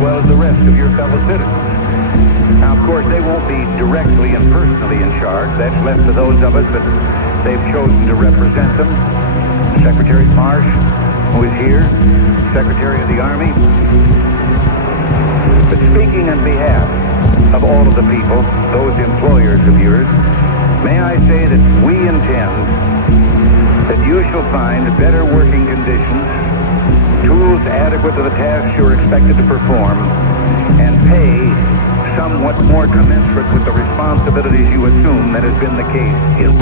well as the rest of your fellow citizens. Now, of course, they won't be directly and personally in charge. That's left to those of us that they've chosen to represent them. Secretary Marsh, who is here, Secretary of the Army. But speaking on behalf of all of the people, those employers of yours, may I say that we intend that you shall find better working conditions, tools adequate to the tasks you're expected to perform, and pay somewhat more commensurate with the responsibilities you assume than has been the case in.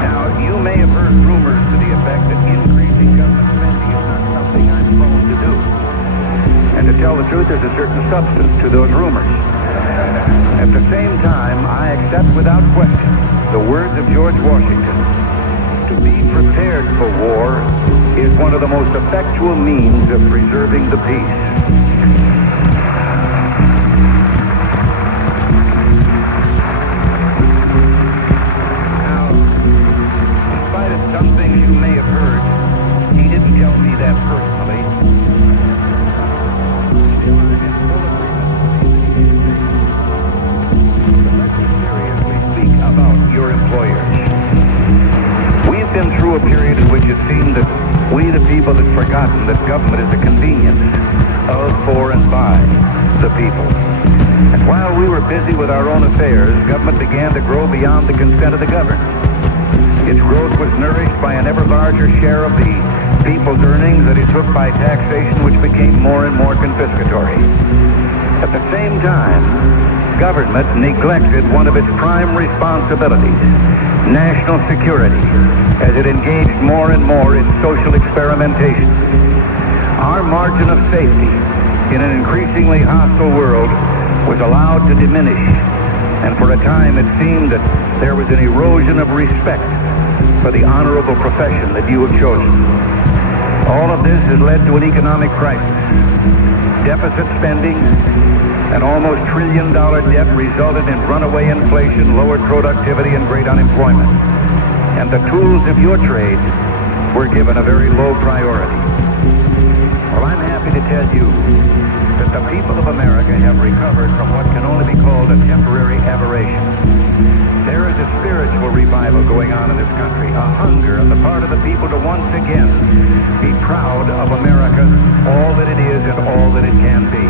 Now, you may have heard rumors to the effect that increasing government spending is not something I'm prone to do. And to tell the truth, there's a certain substance to those rumors. At the same time, I accept without question the words of George Washington. To be prepared for war is one of the most effectual means of preserving the peace. Now, in spite of some things you may have heard, he didn't tell me that personally. Still, I'm in full agreement. But let me seriously speak about your employers. We've been through a period in which it seemed that we, the people, had forgotten that government is a convenience of, for, and by the people. And while we were busy with our own affairs, government began to grow beyond the consent of the governed. Its growth was nourished by an ever larger share of the people's earnings that it took by taxation, which became more and more confiscatory. At the same time, government neglected one of its prime responsibilities, national security, as it engaged more and more in social experimentation. Our margin of safety in an increasingly hostile world was allowed to diminish, and for a time it seemed that there was an erosion of respect for the honorable profession that you have chosen. All of this has led to an economic crisis. Deficit spending, an almost $1 trillion debt resulted in runaway inflation, lowered productivity, and great unemployment. And the tools of your trade were given a very low priority. Well, I'm happy to tell you that the people of America have recovered from what can only be called a temporary aberration. There is a spiritual revival going on in this country, a hunger on the part of the people to once again be proud of America, all that it is and all that it can be.